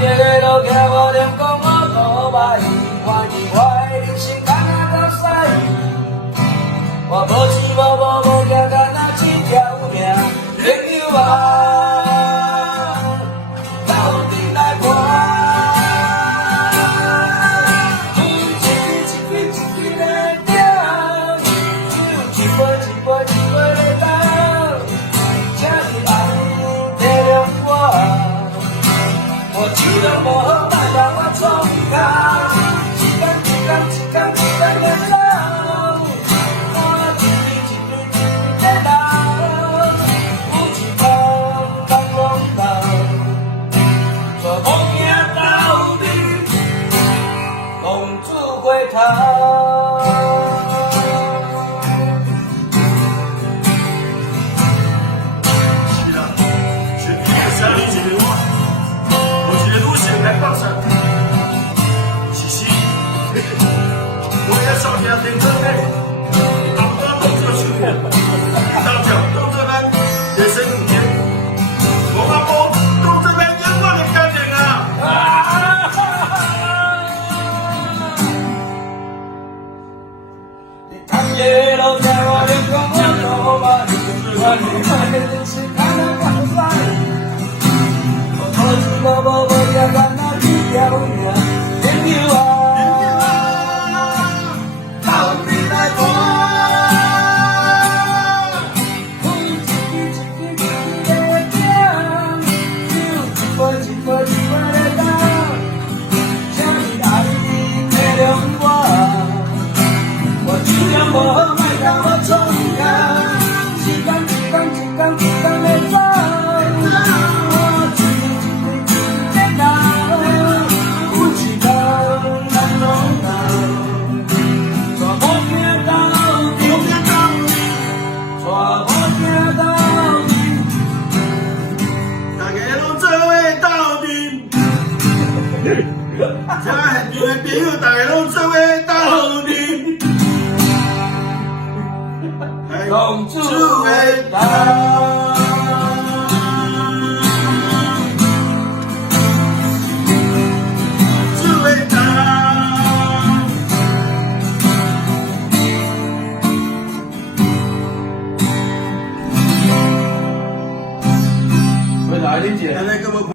一个路行无念讲我多歹，看见我的人生干那到屎。我无钱无行，干那一条命，朋友啊，斗阵来看。一支一支的点，只有一杯一杯的倒，请你爱体谅我。我酒量无好，莫让我创空。一天的走，我一日在流，有一天人拢老，却无惊斗阵，公主回头。是啦，是你的生理一个我。来放上，其实我也少听听歌嘞，当我动作手片，当脚动作咱人生五年，我阿婆动作咱永远的感情啊！你看夜路在我脸孔我多吧，我你的人生看得干啥？无行，干那一条命，朋友啊，斗阵来看。一支的点，只有一杯的倒，请你爱体谅我。我酒量无好，莫让我创空。一天的走。这现场的朋友，大家拢做伙斗阵，公主的头。